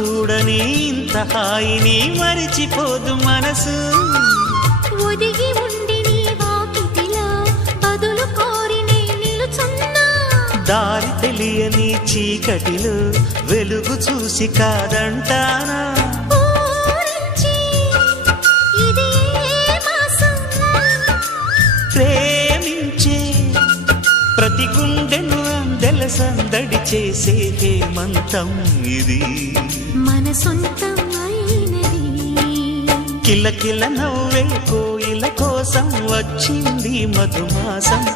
చూడని ఇంత హాయిని మరిచిపోదు మనసు. ఒదిగి ఉండి నీ వాకిటిలో బదులు కోరి నే నిలుచున్నా. దారి తెలియని చీకటిలో వెలుగు చూసి కాదంటానా. ప్రేమించే ప్రతి గుండెను అందెల సందడి చేసే హేమంతం ఇది. మన సొంతం అయినది. కిలకిల నవ్వే కోయిల కోసం వచ్చింది మధుమాసం.